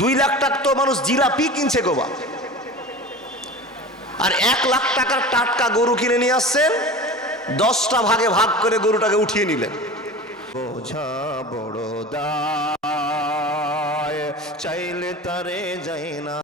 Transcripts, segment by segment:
দুই লাখ টাকা তো মানুষ জিলাপি কিনছে গোবা আর এক লাখ টাকার টাটকা গরু কিনে নিয়ে আসছেন, দশটা ভাগে ভাগ করে গরুটাকে উঠিয়ে নিলেন। বোঝা বড় চাইলে তারে যাই না।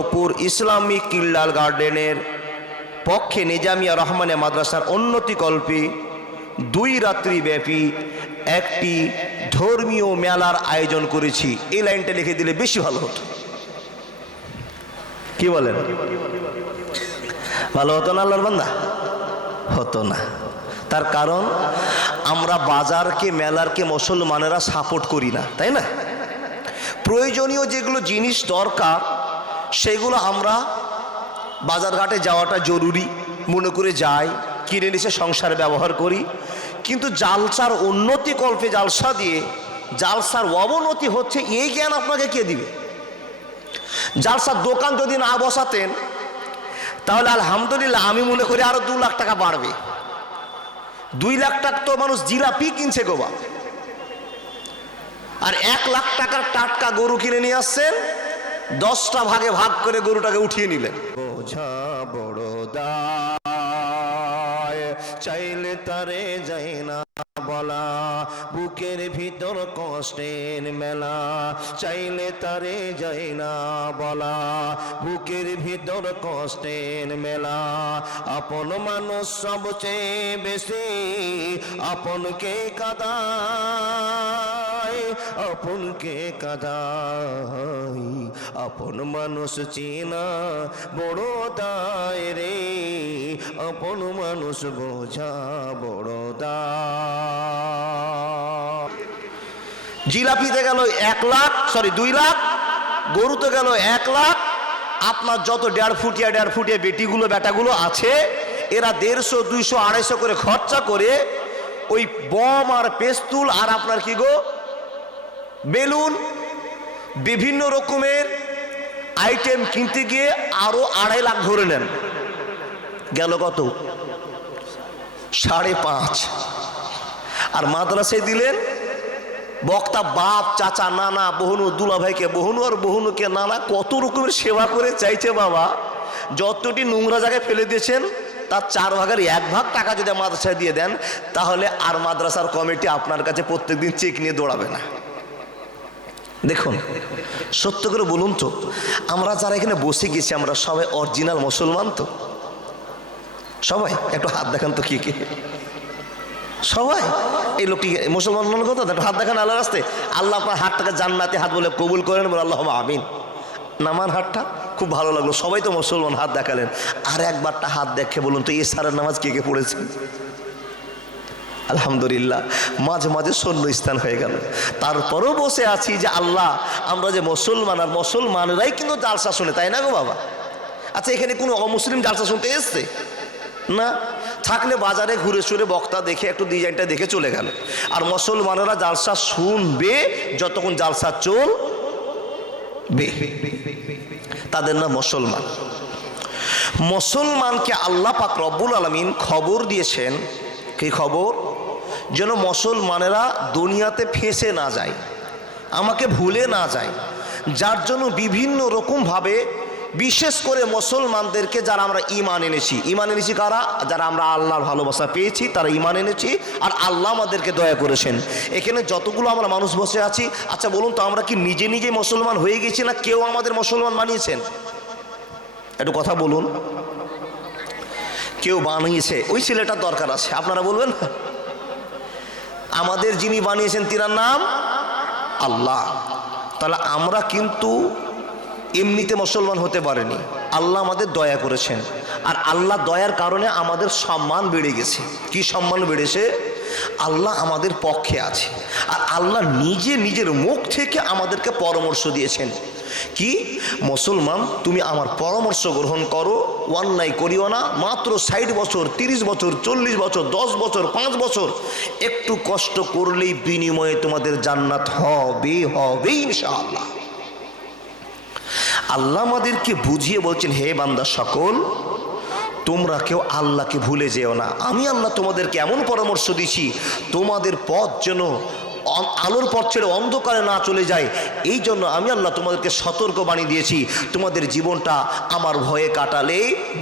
তোপুর ইসলামিক কিল্লাল গার্ডেনের পক্ষে নিজামিয়া রহমানে মাদ্রাসার উন্নতিকল্পে দুই রাত্রি ব্যাপী একটি ধর্মীয় মেলার আয়োজন করেছি। এই লাইনটা লিখে দিলে বেশি ভালো হতো। কি বলেন? ভালো হতো না আল্লাহর বান্দা? হতো না। তার কারণ, আমরা বাজারকে, মেলারকে মুসলমানেরা সাপোর্ট করি না, তাই না? প্রয়োজনীয় যেগুলো জিনিস দরকার সেগুলো আমরা বাজারঘাটে যাওয়াটা জরুরি। মনে করে যাই, কিনে নিচে সংসারে ব্যবহার করি। কিন্তু জালসার উন্নতি কল্পে জালসা দিয়ে, জালসার অবনতি হচ্ছে, এই জ্ঞান আপনাকে কে দিবে? জালসার দোকান যদি না বসাতেন, তাহলে আলহামদুলিল্লাহ আমি মনে করি আরও দু লাখ টাকা বাড়বে। দুই লাখ টাকা তো মানুষ জিলাপি কিনছে গোবা আর এক লাখ টাকার টাটকা গরু কিনে নিয়ে আসছেন দশটা ভাগে ভাগ করে গরুটাকে উঠিয়ে নিলেন। বোঝা বড় চাইলে তারে যাই না বলা। বুকের ভিতর কষ্টের মেলা, চাইলে তারে যাই না বলা। বুকের ভিতর কষ্টের মেলা, আপন মানুষ সবচেয়ে বেশি, আপনকে কাদায় আপনকে কাদাই? আপন মানুষ চেনা বড় দায় রে। আপন মানুষ বোঝা বড় জিলাপিতে গেল এক লাখ সরি দুই লাখ। গরুতে গেল এক লাখ। আপনার যত দেড় ফুটিয়া দেড় ফুটিয়া বেটিগুলো, বেটাগুলো আছে, এরা দেড়শো, দুইশো, আড়াইশো করে খরচা করে ওই বম আর পেস্তুল আর আপনার কি গো? বেলুন, বিভিন্ন রকমের আইটেম কিনতে গিয়ে আরও আড়াই লাখ ধরে নেন। গেল কত? সাড়ে পাঁচ। আর মাদ্রাসায় দিলেন বক্তা বাপ, চাচা, নানা, বহুনু দুলা ভাইকে বহুনু আর বহুনুকে, নানা কত রকমের সেবা করে চাইছে বাবা। যতটি নোংরা জায়গায় ফেলে দিয়েছেন, তার চার ভাগের এক ভাগ টাকা যদি মাদ্রাসায় দিয়ে দেন, তাহলে আর মাদ্রাসার কমিটি আপনার কাছে প্রত্যেকদিন চেক নিয়ে দৌড়াবে না। দেখুন, সত্য করে বলুন তো, আমরা যারা এখানে বসে গেছি, আমরা সবাই অরিজিনাল মুসলমান তো? সবাই? একটু হাত দেখান তো কি কি? সবাই? এই লোকটি মুসলমান মনে কথা একটু হাত দেখান আল্লাহ রাস্তে। আল্লাহ আপনার হাতটাকে জান্নাতে হাত বলে কবুল করেন বলে আল্লাহ আমিন। নামান হাতটা খুব ভালো লাগল। সবাই তো মুসলমান, হাত দেখালেন। আর একবারটা হাত দেখে বলুন তো এ সারের নামাজ কে কে পড়েছেন আলহামদুলিল্লাহ, মাঝে মাঝে শূন্য স্থান হয়ে গেল। তারপরও বসে আছি যে আল্লাহ, আমরা যে মুসলমান আর মুসলমানেরাই কিন্তু জালসা শুনে, তাই না গো বাবা? আচ্ছা এখানে কোনো অমুসলিম জালসা শুনতে এসছে? না? থাকলে বাজারে ঘুরে সুরে বক্তা দেখে, একটু ডিজাইনটা দেখে চলে গেল। আর মুসলমানেরা জালসা শুনবে যতক্ষণ জালসা চল তাদের না মুসলমান। মুসলমানকে আল্লাহ পাক রব্বুল আলমিন খবর দিয়েছেন। কি খবর? যেন মুসলমানেরা দুনিয়াতে ফেঁসে না যায়, আমাকে ভুলে না যায়। যার জন্য বিভিন্ন রকমভাবে, বিশেষ করে মুসলমানদেরকে যারা আমরা ইমান এনেছি। ইমান এনেছি কারা? যারা আমরা আল্লাহর ভালোবাসা পেয়েছি, তারা ইমান এনেছি আর আল্লাহ আমাদেরকে দয়া করেছেন। এখানে যতগুলো আমরা মানুষ বসে আছি আচ্ছা বলুন তো, আমরা কি নিজে নিজে মুসলমান হয়ে গেছি না কেউ আমাদের মুসলমান বানিয়েছেন? একটু কথা বলুন। কেউ বানিয়েছে, ওই ছেলেটার দরকার আছে, আপনারা বলবেন? আমাদের যিনি বানিয়েছেন, তিনার নাম আল্লাহ। তাহলে আমরা কিন্তু এমনিতে মুসলমান হতে পারেনি। আল্লাহ আমাদের দয়া করেছেন। আর আল্লাহ দয়ার কারণে আমাদের সম্মান বেড়ে গেছে। কি সম্মান বেড়েছে? আল্লাহ আমাদের পক্ষে আছে। আর আল্লাহ নিজে নিজের মুখ থেকে আমাদেরকে পরামর্শ দিয়েছেন। কি? মুসলমান, তুমি আমার পরামর্শ গ্রহণ করো, অন্যায় করিও না। মাত্র ষাট বছর, তিরিশ বছর, চল্লিশ বছর, দশ বছর, পাঁচ বছর, একটু কষ্ট করলেই বিনিময়ে তোমাদের জান্নাত হবে হবে ইনশাআল্লাহ। আল্লাহ আমাদেরকে বুঝিয়ে বলছেন, হে বান্দা সকল, তোমরা কেউ আল্লাহকে ভুলে যেও না। আমি আল্লাহ তোমাদেরকে এমন পরামর্শ দিছি, তোমাদের পথ যেন আলোর পথ ছেড়ে অন্ধকারে না চলে যায়। এই জন্য আমি আল্লাহ তোমাদেরকে সতর্ক বাণী দিয়েছি, তোমাদের জীবনটা আমার ভয়ে কাটালে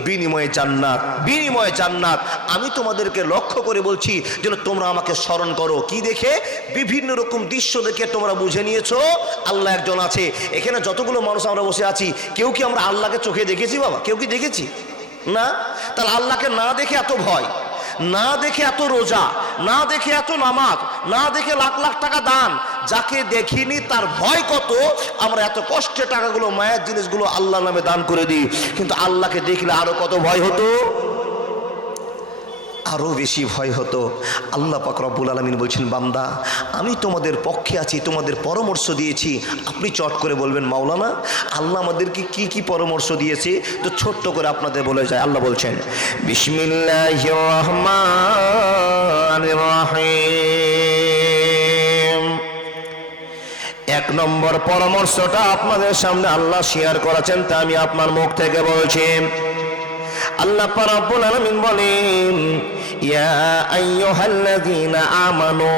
বিনিময়ে জান্নাত বিনিময়ে জান্নাত। আমি তোমাদেরকে লক্ষ্য করে বলছি, যেন তোমরা আমাকে স্মরণ করো। কি দেখে? বিভিন্ন রকম দৃশ্য দেখে তোমরা বুঝে নিয়েছো, আল্লাহ একজন আছে। এখানে যতগুলো মানুষ আমরা বসে আছি, কেউ কি আমরা আল্লাহকে চোখে দেখেছি বাবা? কেউ কি দেখেছি? না? তাহলে আল্লাহকে না দেখে এত ভয়। না দেখে এত রোজা, না দেখে এত নামাজ, না দেখে লাখ লাখ টাকা দান, যাকে দেখিনি তার ভয় কত? আমরা এত কষ্টে টাকাগুলো, মায়ের জিনিসগুলো আল্লাহ নামে দান করে দিই। কিন্তু আল্লাহকে দেখলে আরও কত ভয় হতো? আরও বেশি ভয় হতো। আল্লাহ পাক রব্বুল আলমিন বলছেন, বান্দা, আমি তোমাদের পক্ষে আছি, তোমাদের পরামর্শ দিয়েছি। আপনি চট করে বলবেন, মাওলানা, আল্লাহ আমাদেরকে কি কি পরামর্শ দিয়েছে? তো ছোট্ট করে আপনাদের বলে যায়। আল্লাহ বলছেন এক নম্বর পরামর্শটা আপনাদের সামনে আল্লাহ শেয়ার করেছেন, তা আমি আপনার মুখ থেকে বলছি। আল্লাহ পারাব্বুল আলামিন বলেন, ইয়া আইয়ুহাল্লাযীনা আমানু,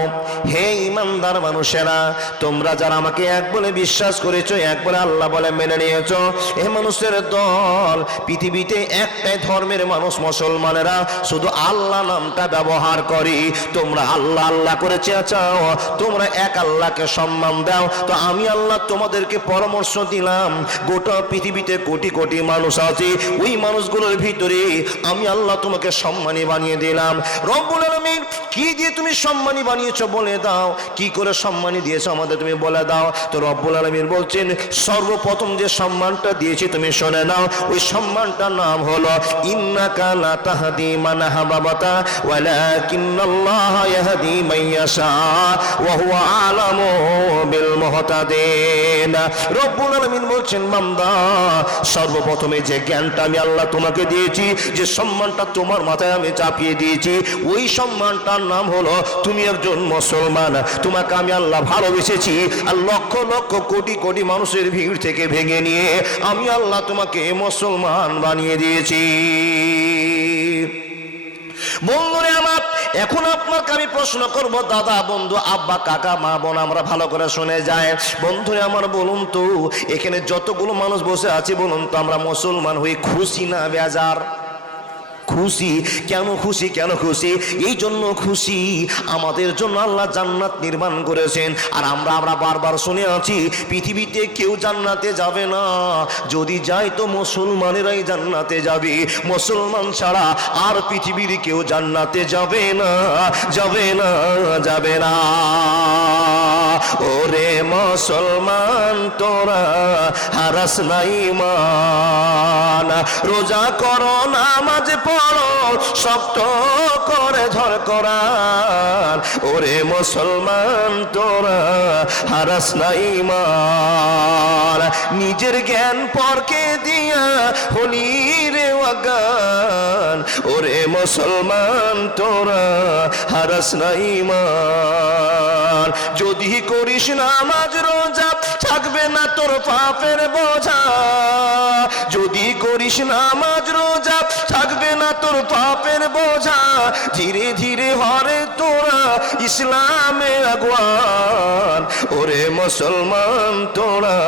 হে ইমানদার মানুষেরা, তোমরা যারা আমাকে এক বলে বিশ্বাস করেছ, এক বলে আল্লাহ বলে মেনে নিয়েছো হে মানুষের দল, পৃথিবীতে একটাই ধর্মের মানুষ মুসলমানেরা, শুধু আল্লাহ নামটা ব্যবহার করি। তোমরা আল্লাহ আল্লাহ করে চেঁচাও তোমরা এক আল্লাহকে সম্মান দাও। তো আমি আল্লাহ তোমাদেরকে পরামর্শ দিলাম, গোটা পৃথিবীতে কোটি কোটি মানুষ আছে, ওই মানুষগুলোর ভিতরে আমি আল্লাহ তোমাকে সম্মানী বানিয়ে দিলাম। রব্বুল আলামিন, কি দিয়ে তুমি সম্মানী বানিয়েছো বলে দাও। কি করে সম্মানী দিয়েছ আমাদের তুমি বলে দাও। তো রব্বুল আলামিন বলছেন, সর্বপ্রথম যে সম্মানটা দিয়েছি তুমি শুনে নাও। ওই সম্মানটার নাম হলো, ইন্নাকা রব্বুল আলামিন বলছেন বান্দা সর্বপ্রথমে যে জ্ঞানটা আমি আল্লাহ তোমাকে দিয়েছি, যে সম্মানটা তোমার মাথায় আমি চাপিয়ে দিয়েছি, ওই সম্মানটার নাম হলো তুমি একজন মুসলমান। তোমাকে আমি আল্লাহ ভালোবেসেছি আর লক্ষ লক্ষ কোটি কোটি মানুষের ভিড় থেকে ভেঙে নিয়ে আমি আল্লাহ তোমাকে মুসলমান বানিয়ে দিয়েছি। বন্ধুরে এখন আপনাকে আমি প্রশ্ন করব, দাদা, বন্ধু, আব্বা, কাকা, মা, বোন, আমরা ভালো করে শুনে যায় বন্ধুরে আমার, বলুন তো, এখানে যতগুলো মানুষ বসে আছে, বলুন তো, আমরা মুসলমান হই, খুশি না, বেজার? খুশি? কেন খুশি কেন খুশি? এই জন্য খুশি। আমাদের জন্য আল্লাহ জান্নাত নির্মাণ করেছেন। আর আমরা আমরা বারবার শুনে আছি, পৃথিবীতে কেউ জান্নাতে যাবে না। যদি যায় তো মুসলমানেরাই জান্নাতে যাবে। মুসলমান ছাড়া আর পৃথিবীর কেউ জান্নাতে যাবে না যাবে না যাবে না। ওরে মুসলমান, তোরা হারাস নাই মান রোজা করো, নামাজ পড়ো। শক্ত করে ঝর করার। ওরে মুসলমান, তোরা হারাস নাই মার নিজের জ্ঞান পরকে দিয়া হলি রে ওয়াগান ওরে মুসলমান, তোরা হারাস নাই মান যদি করিস নামাজ, রোজা থাকবে না তোর পাপের বোঝা। যদি করিস নামাজ, রোজা থাকবে না তোর পাপের বোঝা। ধীরে ধীরে হরে তোরা ইসলামে আগুয়ান। ওরে মুসলমান, তোরা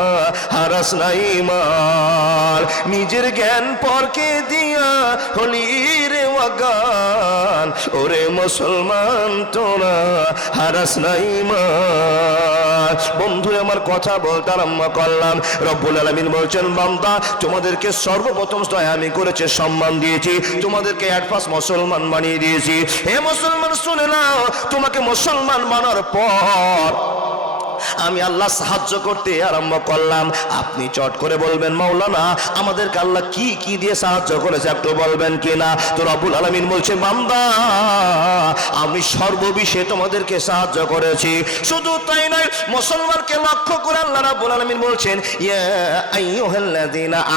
হারাস নাই মাল নিজের জ্ঞান পরকে দিয়া হলি রে ওয়াগান, ওরে মুসলমান তোরা, হারাস নাই বন্ধু, আমার কথা বলতে আরম্ভ করলাম। রব্বুল আলমিন বলছেন, বান্দা, তোমাদেরকে সর্বপ্রথম স্তয় আমি করেছে, সম্মান দিয়েছি। তোমাদেরকে অ্যাডভান্স মুসলমান বানিয়ে দিয়েছি। হে মুসলমান, শুনে নাও, তোমাকে মুসলমান বানার পর আমি আল্লাহ সাহায্য করতে আরম্ভ করলাম। আপনি চট করে বলবেন, মাওলানা, আমাদেরকে আল্লাহ কি কি দিয়ে সাহায্য করেছে একটু বলবেন কিনা? তো রবুল আলমিন বলছে, বান্দা, আমি সর্ববিষয়ে তোমাদেরকে সাহায্য করেছি। শুধু তাই নয়, মুসলমানকে লক্ষ্য করে আল্লাহ রাব্বুল আলামিন বলছেন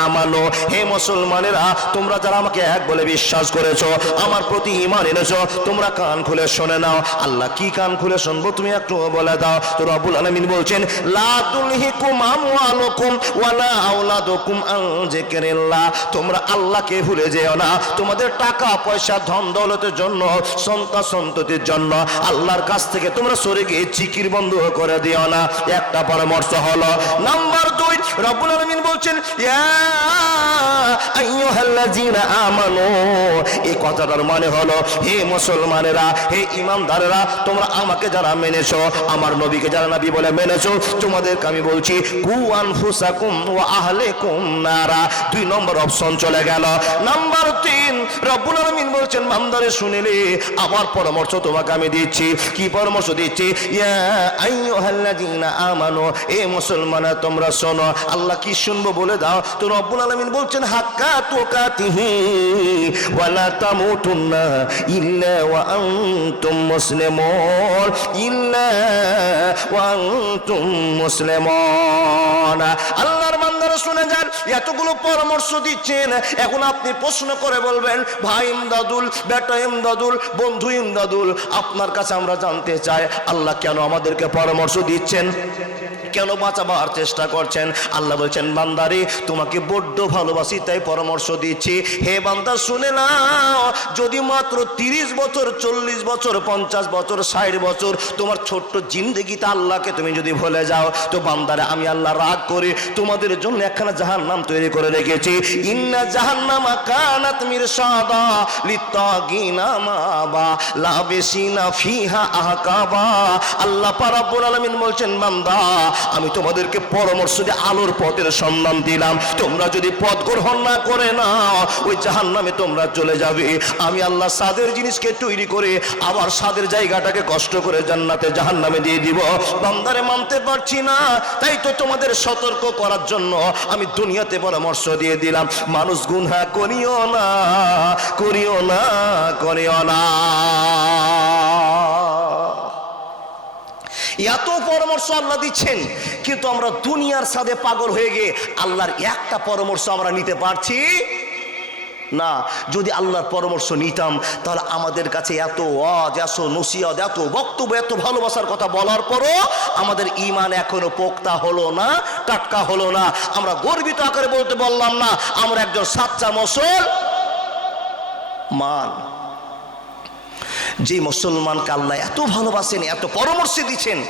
আমানু, হে মুসলমানেরা, তোমরা যারা আমাকে এক বলে বিশ্বাস করেছ, আমার প্রতি ঈমান এনেছো, তোমরা কান খুলে শুনে নাও। আল্লাহ কি কান খুলে শুনব তুমি একটু বলে দাও। তো রব্বুল আলামিন বলছেন, লা তুলহিকুম আমওয়ালুকুম ওয়ালা আওলাদুকুম আন যিকরিল্লাহ। তোমরা আল্লাহকে ভুলে যেও না। তোমাদের টাকা, পয়সা, ধন, দৌলতের জন্য, সন্তান সন্ততির জন্য আল্লাহর কাছ থেকে তোমরা সরে গিয়ে চিকির বন্ধ করে দিও না। একটা পরামর্শ হলো, নাম্বার দুই, রব্বুল আলামিন বলছেন আমানু। এই কথাটার মানে হলো, হে মুসলমানেরা, হে ইমানদারেরা, তোমরা আমাকে যারা মেনেছো, আমার নবীকে যারা নবী বলে মেনেছো? তোমাদেরকে আমি বলছি কু আনফুসাকুম ওয়া আহলিকুম নারা। দুই নম্বর অপশন চলে গেল। নাম্বার তিন, রব্বুল আলামিন বলছেন, বান্দারে শুনিলে আমার পরামর্শ তোমাকে আমি দিচ্ছি। কি পরামর্শ দিচ্ছি? আমানু, এ মুসলমানা তোমরা শোনো। আল্লাহ কি শুনব বলে দাও। তো রব্বুল আলামিন বলছেন, হাক্কা তুকাতিহি ওয়ালা তামুতুন্না ইল্লা ওয়া আনতুম মুসলিমুন। ইল্লা ওয়া আনতুম মুসলিমুন। আল্লাহর বান্দারা শুনে যান, এতগুলো পরামর্শ দিচ্ছেন। এখন আপনি প্রশ্ন করে বলবেন, ভাই ইমদাদুল, বেটা ইমদাদুল, বন্ধু ইমদাদুল, আপনার কাছে আমরা জানতে চাই, আল্লাহ কেন আমাদেরকে পরামর্শ দিচ্ছেন? কেন বাঁচাবার চেষ্টা করছেন? আল্লাহ বলছেন, বান্দারে, তোমাকে বড্ড ভালোবাসি, তাই পরামর্শ দিচ্ছি। হে বান্দা, শুনে নাও, যদি মাত্র তিরিশ বছর, চল্লিশ বছর, পঞ্চাশ বছর, ষাট বছর তোমার ছোট্ট জিন্দগিতে আল্লাহকে তুমি যদি ভুলে যাও, তো বান্দারে আমি আল্লাহ রাগ করে। তোমাদের জন্য একখানা জাহান নাম তৈরি করে রেখেছি। ইন্না জাহান্নামা কানাত মিরসাদা লিত্তাগিনা মাবা লাবিসিনা ফিহা আহকাবা। আল্লাহ পারাব্বুল আলামিন বলছেন, বান্দা, আমি তোমাদেরকে পরামর্শ দিয়ে আলোর পথের সন্ধান দিলাম। তোমরা যদি পথ গ্রহণ না করে না ওই জাহান্নামে তোমরা চলে যাবে। আমি আল্লাহ সাদের জিনিসকে তৈরি করে আবার সাদের জায়গাটাকে কষ্ট করে জান্নাতে জাহান্নামে দিয়ে দিব। বান্দারে মানতে পারছি না। তাই তো তোমাদের সতর্ক করার জন্য আমি দুনিয়াতে পরামর্শ দিয়ে দিলাম। মানুষ গুনহা করিও না করিও না করিও না। এত পরামর্শ আল্লাহ দিচ্ছেন, কিন্তু আমরা দুনিয়ার সাথে পাগল হয়ে গিয়ে আল্লাহর একটা পরামর্শ আমরা নিতে পারছি? না, যদি আল্লাহর পরামর্শ নিতাম, তাহলে আমাদের কাছে এত ওয়াজ, এত নসিহত, এত বক্তব্য, এত ভালোবাসার কথা বলার পরও আমাদের ইমান এখনও পোক্তা হলো না, টাটকা হলো না। আমরা গর্বিত আকারে বলতে বললাম না, আমরা একজন সাচ্চা মসল মান। যে মুসলমানকে আল্লাহ এত ভালোবাসেন, এত পরামর্শ দিচ্ছেন,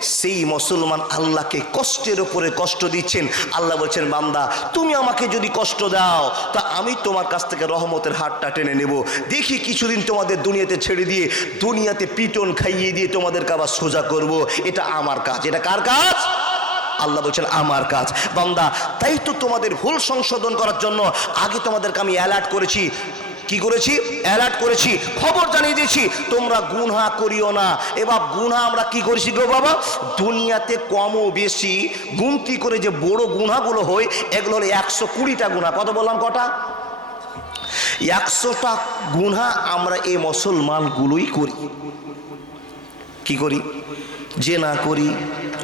সেই মুসলমান আল্লাহকে কষ্টের উপরে কষ্ট দিচ্ছেন। আল্লাহ বলছেন, বান্দা, তুমি আমাকে যদি কষ্ট দাও, তা আমি তোমার কাছ থেকে রহমতের হাতটা টেনে নেব। দেখি কিছুদিন তোমাদের দুনিয়াতে ছেড়ে দিয়ে, দুনিয়াতে পিটন খাইয়ে দিয়ে তোমাদেরকে আবার সোজা করব। এটা আমার কাজ। এটা কার কাজ? আল্লাহ বলছেন, আমার কাজ। বান্দা, তাই তো তোমাদের ভুল সংশোধন করার জন্য আগে তোমাদেরকে আমি অ্যালার্ট করেছি। কি করেছি? অ্যালার্ট করেছি, খবর জানিয়ে দিয়েছি, তোমরা গুনহা করিও না। এবার গুনহা আমরা কি করেছি গো বাবা? দুনিয়াতে কম বেশি। গুনতি করে যে বড় গুনহাগুলো হয়, এগুলো হলো একশো কুড়িটা গুণা কত বললাম কটা? একশোটা গুনহা আমরা এই মুসলমানগুলোই করি। কি করি? যে না করি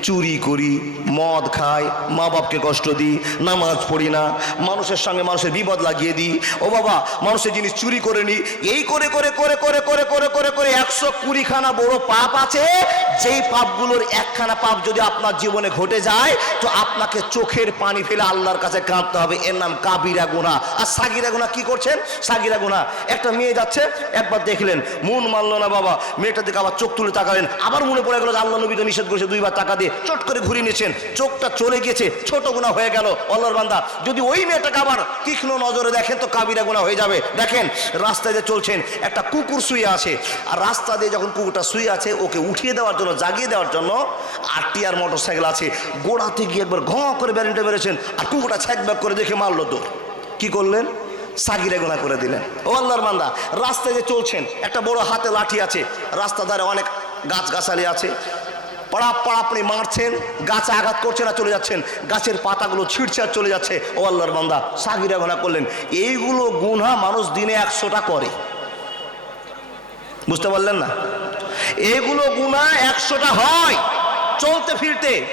চুরি করি, মদ খাই, মা বাপকে কষ্ট দিই, নামাজ পড়ি না, মানুষের সঙ্গে মানুষের বিপদ লাগিয়ে দিই। ও বাবা, মানুষের জিনিস চুরি করে নিই। এই করে করে করে করে করে করে করে করে একশো কুড়িখানা বড় পাপ আছে যেই পাপগুলোর একখানা পাপ যদি আপনার জীবনে ঘটে যায়, তো আপনাকে চোখের পানি ফেলে আল্লাহর কাছে কাঁদতে হবে। এর নাম কাবিরা গুণা আর সাগিরা গুণা কি করছেন? সাগিরা গুণা একটা মেয়ে যাচ্ছে, একবার দেখলেন, মন মানলো না বাবা। মেয়েটা দিকে আবার চোখ তুলে তাকালেন। আবার মনে পড়ে গেল যে আল্লাহ নবী তো নিষেধ করেছে দুইবার টাকা দিয়ে। চট করে ঘুরিয়ে নিয়েছেন চোখটা চলে গেছে ছোট গুণা হয়ে গেল। আল্লাহর বান্দা, যদি ওই মেয়েটাকে আবার তীক্ষ্ণ নজরে দেখেন, তো কাবিরা গুণা হয়ে যাবে। দেখেন, রাস্তায় যে চলছেন, একটা কুকুর শুয়ে আছে। আর রাস্তা দিয়ে যখন কুকুরটা শুয়ে আছে, ওকে উঠিয়ে দেওয়ার জন্য জাগিয়ে দেওয়ার জন্য আটটি আর মোটর সাইকেল আছে। গোড়াতে গিয়ে একবার ঘ করে ব্যারেন্টে মেরেছেন আর কুকুরটা ছ্যাক ব্যাক করে দেখে মারলো তো কি করলেন? সাগিরে গোনা করে দিলেন। ও আল্লাহর বান্দা, রাস্তায় যে চলছেন, একটা বড় হাতে লাঠি আছে রাস্তা ধারে অনেক গাছগাছালি আছে। পাড়া পাড়া আপনি মারছেন, গাছে আঘাত করছেন আর চলে যাচ্ছেন। গাছের পাতাগুলো ছিঁড়ছে আর চলে যাচ্ছে। ও আল্লাহর বান্দা, সাগিরা ঘোনা করলেন। এইগুলো গুনহা মানুষ দিনে একশোটা করে। বুঝতে পারলেন না? এগুলো গুণা একশোটা হয়। চলতে ফিরতে।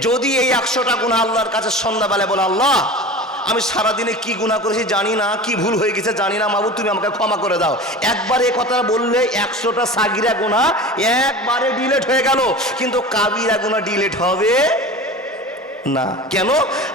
যদি এই একশোটা গুণা আল্লাহর কাছে সন্ধ্যাবেলায় বলে, আল্লাহ, আমি সারাদিনে কি গুণা করেছি জানি না, কি ভুল হয়ে গেছে জানি না মাবু তুমি আমাকে ক্ষমা করে দাও। একবার এ কথা বললে একশোটা সাগিরা গুণা একবারে ডিলেট হয়ে গেল। কিন্তু কাবিরা গুণা ডিলেট হবে না। কেন?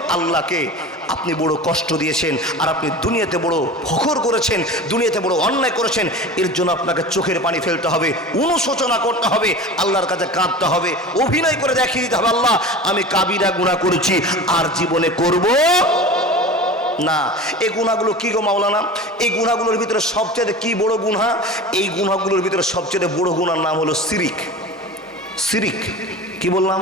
আল্লাহকে আপনি বড় কষ্ট দিয়েছেন আর আপনি দুনিয়াতে বড় ফখর করেছেন, দুনিয়াতে বড় অন্যায় করেছেন, এর জন্য আপনাকে চোখের পানি ফেলতে হবে, অনুশোচনা করতে হবে, আল্লাহর কাছে কাঁদতে হবে, অভিনয় করে দেখিয়ে দিতে হবে, আল্লাহ, আমি কাবিরা গুণা করেছি, আর জীবনে করব না। এই গুণাগুলো কি গো মাওলানা? এই গুণাগুলোর ভিতরে সবচেয়ে কি বড় গুণা এই গুণাগুলোর ভিতরে সবচেয়ে বড় গুণার নাম হলো সিরিক সিরিক কি বললাম?